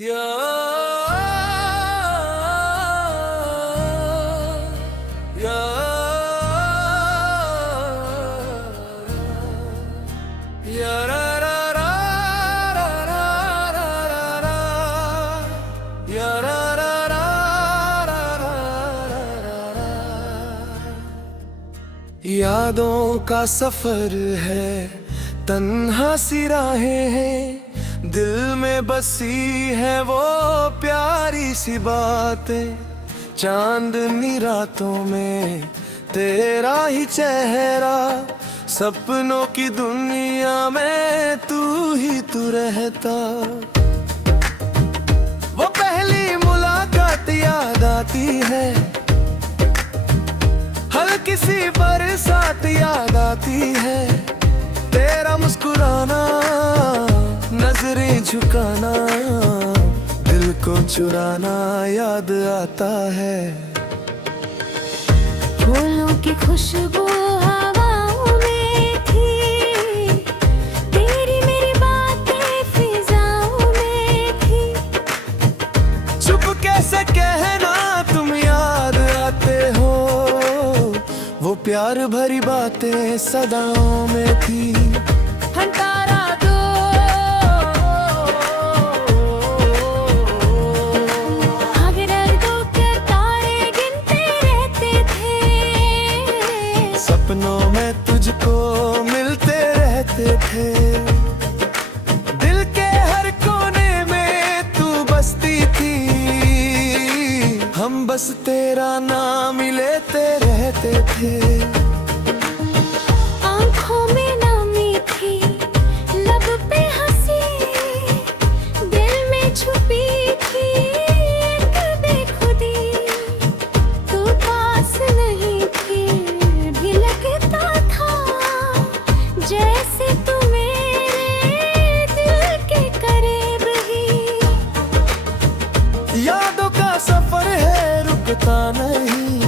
या या या रा रा रा रा रा रा रा रा या रा रा रा रा रा रा रा। यादों का सफर है, तन्हा सी राहें हैं, दिल में बसी है वो प्यारी सी बातें। चांदनी रातों में तेरा ही चेहरा, सपनों की दुनिया में तू ही तू रहता। वो पहली मुलाकात याद आती है, हल्की सी बरसात याद आती है, तेरा मुस्कुराना, नजरें झुकाना, दिल को चुराना याद आता है। फूलों की खुशबू हवाओं में थी, तेरी मेरी बातें फिजाओं में थी। चुप कैसे कहना तुम याद आते हो, वो प्यार भरी बातें सदाओं में थी। हंतारा दो सपनों में तुझको मिलते रहते थे, दिल के हर कोने में तू बसती थी। हम बस तेरा नाम ही लेते रहते थे। आँखों में नमी थी, लब पे हंसी, दिल में छुपी थी एक बेखुदी। तू पास नहीं थी, भी लगता था जैसे तू मेरे दिल के करीब ही। यादों का सफर है, रुकता नहीं,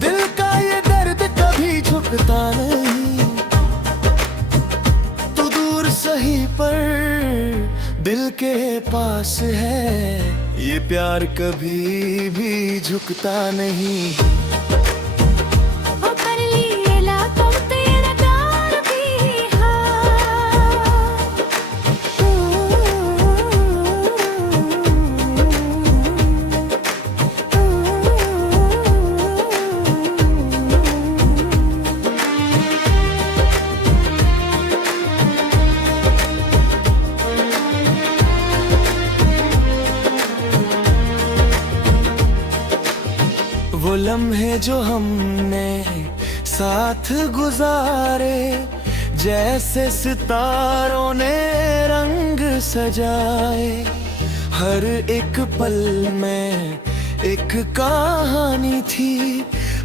दिल का ये दर्द कभी झुकता नहीं। तू दूर सही पर दिल के पास है, ये प्यार कभी भी झुकता नहीं। वो कर लिए तुम तेरा प्यार भी वो लम्हे जो हमने साथ गुजारे, जैसे सितारों ने रंग सजाए। हर एक पल में एक कहानी थी,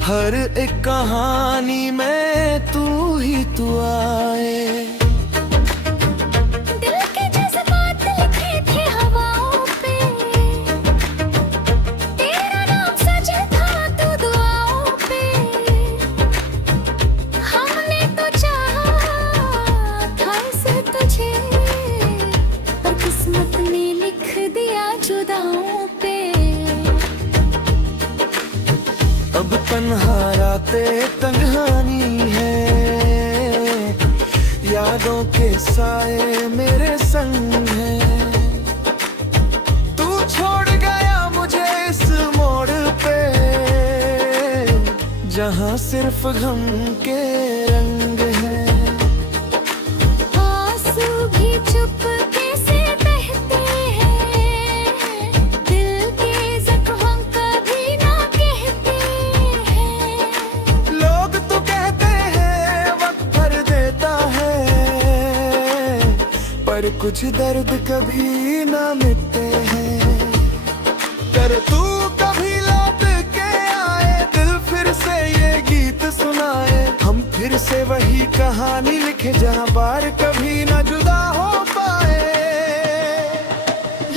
हर एक कहानी में तू ही तू आए। दिल के जज्बात लिखे थे हवाओं पे, तेरा नाम सजा था तो दुआओं पे। हमने तो चाहा था इसे तुझे, पर किस्मत ने लिख दिया जुदाओं पे। अब तन्हा रातें तन्हानी है, यादों के साए मेरे संग हैं। तू छोड़ गया मुझे इस मोड़ पे, जहां सिर्फ गम के रंग हैं। आंसू भी चुपके से बहते हैं, दिल के जख्म कभी ना कहते हैं। लोग तो कहते हैं वक्त भर देता है, पर कुछ दर्द कभी ना मिटते हैं। कर तू कभी लौट के आए, दिल फिर से ये गीत सुनाए। हम फिर से वही कहानी लिखे, जहां बार कभी ना जुदा हो पाए।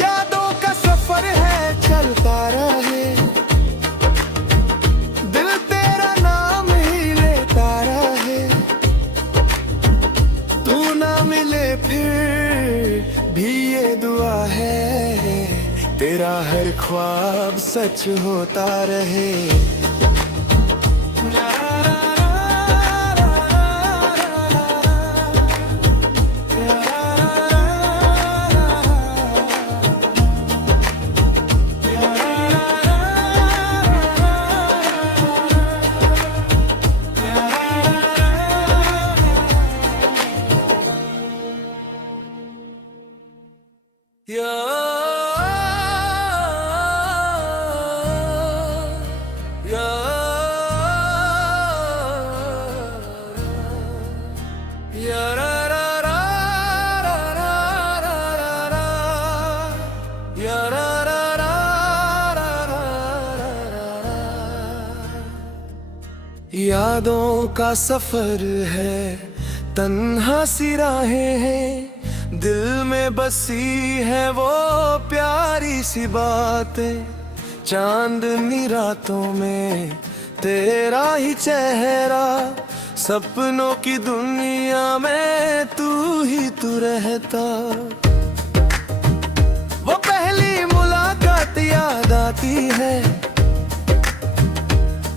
यादों का सफर है, चलता रहे, दिल तेरा नाम ही लेता रहे। तू ना मिले फिर भी ये दुआ मेरा हर ख्वाब सच होता रहे। यादों का सफर है, तन्हा सी राहें हैं, दिल में बसी है वो प्यारी सी बातें। चांदनी रातों में तेरा ही चेहरा, सपनों की दुनिया में तू ही तू रहता। वो पहली मुलाकात याद आती है,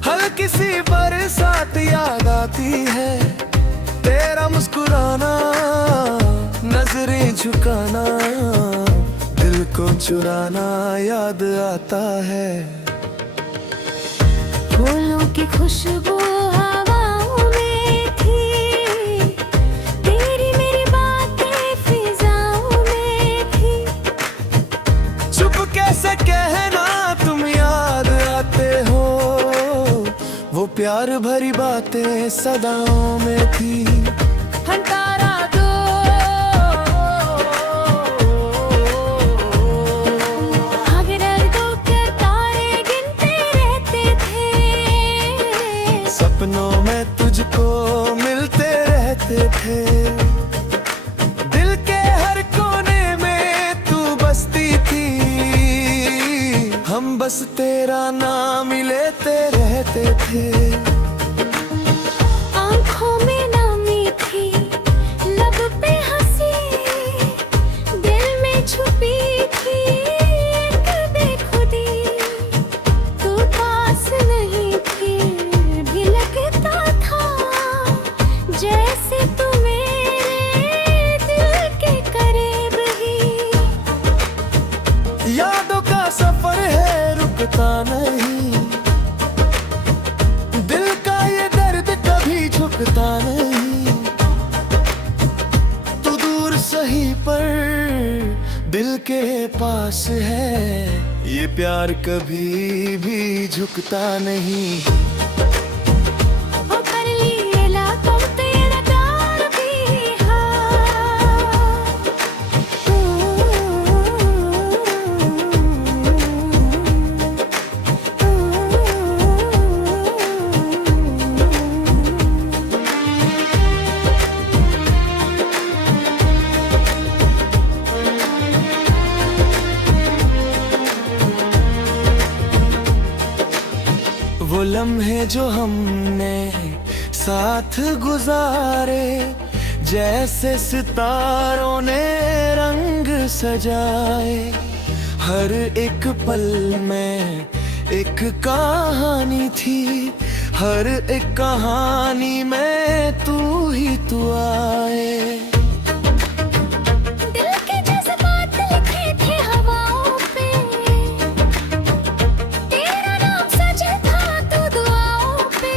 हल्की सी बरसात याद आती है। तेरा मुस्कुराना, नजरें झुकाना, दिल को चुराना याद आता है। फूलों की खुशबू हवाओं में थी, तेरी मेरी बातें फिजाओं में थी। चुप कैसे कहना तुम याद आते हो, वो प्यार भरी बातें सदाओं में थी। हंतारा दो दो के तारे गिनते रहते थे, सपनों में तुझको मिलते रहते थे। दिल के हर कोने में तू बसती थी, हम बस तेरा नाम ही लेते रहते थे। आँखों में नामी थी, लब पे हंसी, दिल में छुपी थी एक बेखुदी। तू पास नहीं थी, भी लगता था जैसे तू मेरे दिल के करीब ही। यादों का सफर है, रुकता नहीं, दिल का ये दर्द कभी झुकता नहीं। तू दूर सही पर दिल के पास है, ये प्यार कभी भी झुकता नहीं। वो कर लिए लाखों तेरा प्यार भी वो लम्हे जो हमने साथ गुजारे, जैसे सितारों ने रंग सजाए। हर एक पल में एक कहानी थी, हर एक कहानी में तू ही तू आए। दिल के जज्बात लिखे थे हवाओं पे, तेरा नाम सजा था तो दुआओं पे।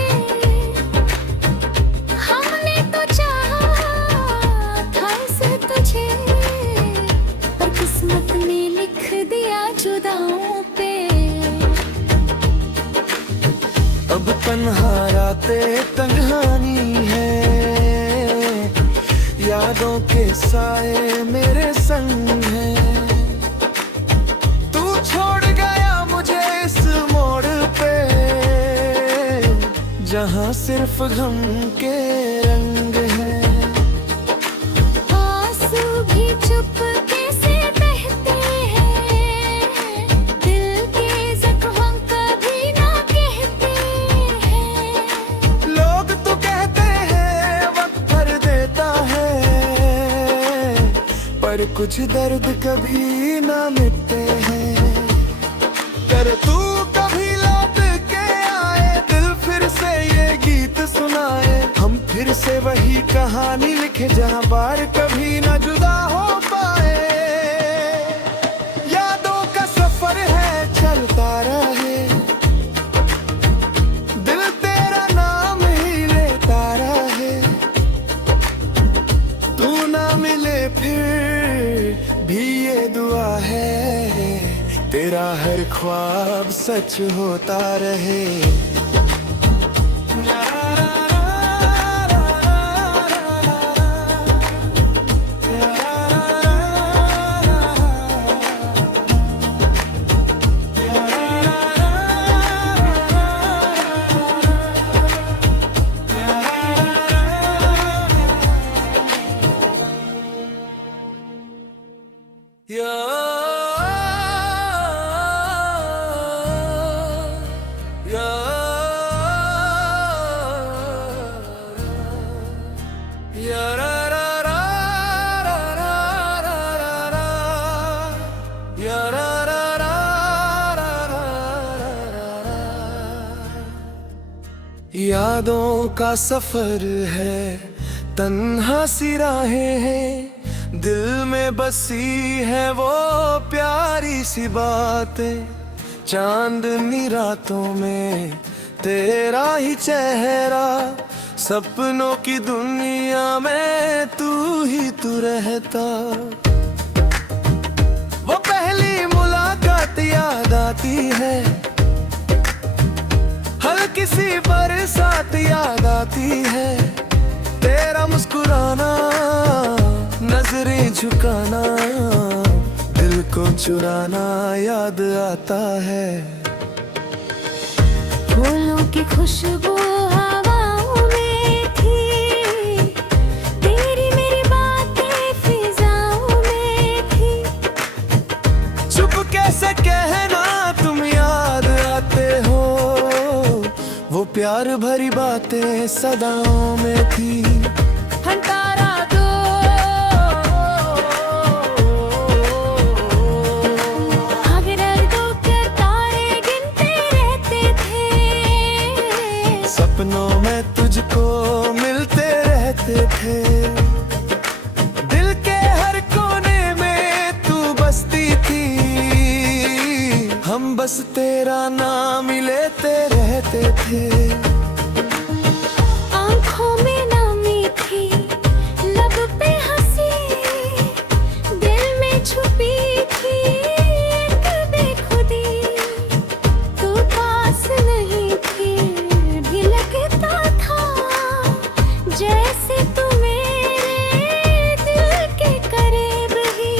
हमने तो चाहा था इसे तुझे, पर किस्मत ने लिख दिया जुदाओं पे। अब तन्हा रातें तन्हानी है, यादों के साए मेरे संग हैं। तू छोड़ गया मुझे इस मोड़ पे, जहां सिर्फ गम के रंग हैं। आंसू भी चुपके से बहते हैं, दिल के जख्म कभी ना कहते हैं। लोग तो कहते हैं वक्त भर देता है, पर कुछ दर्द कभी ना मिटते हैं। कर तू कभी लौट के आए, दिल फिर से ये गीत सुनाए। हम फिर से वही कहानी लिखे जहाँ बार कभी न जुदा हो पाए। यादों का सफर है चलता रहे, दिल तेरा नाम ही लेता रहे। तू ना मिले फिर भी ये दुआ है, तेरा हर ख्वाब सच होता रहे। यादों का सफर है, तन्हा सी राहें हैं, दिल में बसी है वो प्यारी सी बातें। चांदनी रातों में तेरा ही चेहरा, सपनों की दुनिया में तू ही तू रहता। वो पहली मुलाकात याद आती है, हल्की सी बरसात याद आती है। तेरा मुस्कुराना, नजरें झुकाना, दिल को चुराना याद आता है। फूलों की खुशबू हवाओं में थी, तेरी मेरी बातें फिजाओं में थी। चुप कैसे कहना तुम याद आते हो, वो प्यार भरी बातें सदाओं में थी। हंतारा दो तारे गिनते रहते थे, सपनों में तुझको मिलते रहते थे। दिल के हर कोने में तू बसती थी, हम बस तेरा नाम ही लेते रहते थे। आँखों में नामी थी, लब पे हंसी, दिल में छुपी थी एक बेखुदी। तू पास नहीं थी, भी लगता था जैसे तू मेरे दिल के करीब ही।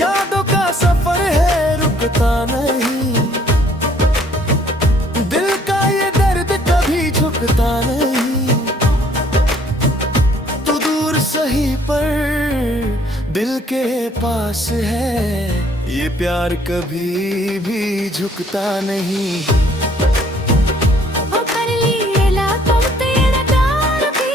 यादों का सफर है रुकता नहीं, दिल का ये दर्द कभी झुकता नहीं। तू दूर सही पर दिल के पास है, ये प्यार कभी भी झुकता नहीं। ओ कर लिए तुम तेरा प्यार भी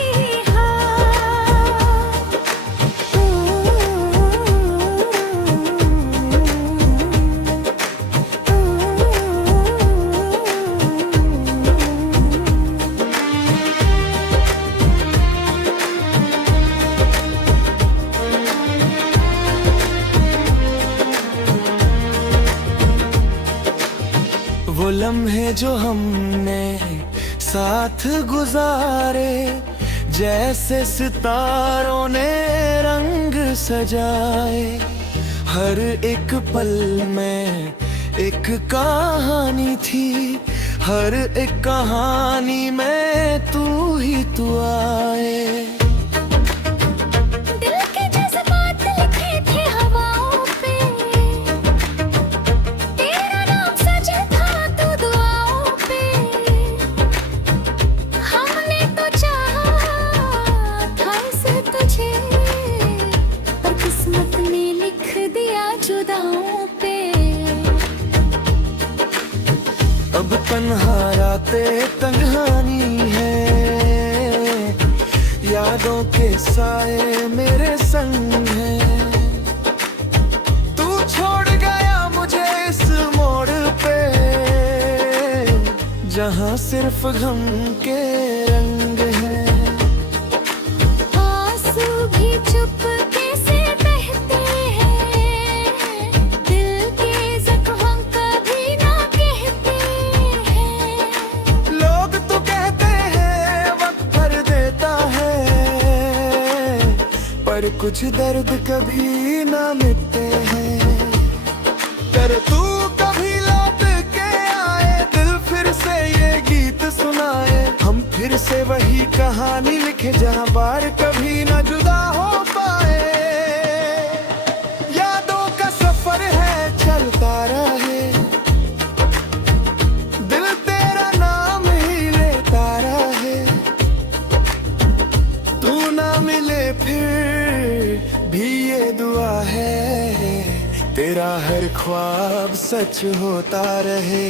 वो लम्हे जो हमने साथ गुजारे, जैसे सितारों ने रंग सजाए। हर एक पल में एक कहानी थी, हर एक कहानी में तू ही तू आए। दिल के जज्बात लिखे थे हवाओं पे, तेरा नाम सजा था तो दुआओं पे। हमने तो चाहा था इसे तुझे, पर किस्मत ने लिख दिया जुदाओं पे। अब तन्हा रातें तन्हानी है, यादों के साए मेरे संग है। तू छोड़ गया मुझे इस सिर्फ गम के रंग हैं। आंसू भी चुपके से बहते हैं, दिल के जख्म कभी ना कहते हैं। लोग तो कहते हैं वक्त भर देता है, पर कुछ दर्द कभी ना मिटते हैं। कर तू कभी लौट के आए, दिल फिर से ये गीत सुनाए, हम फिर से वही कहानी लिखे जहां बार कभी ना जुदा हो पाए। यादों का सफर है चलता रहे, दिल तेरा नाम ही लेता रहे। तू ना मिले फिर भी ये दुआ है, तेरा हर ख्वाब सच होता रहे।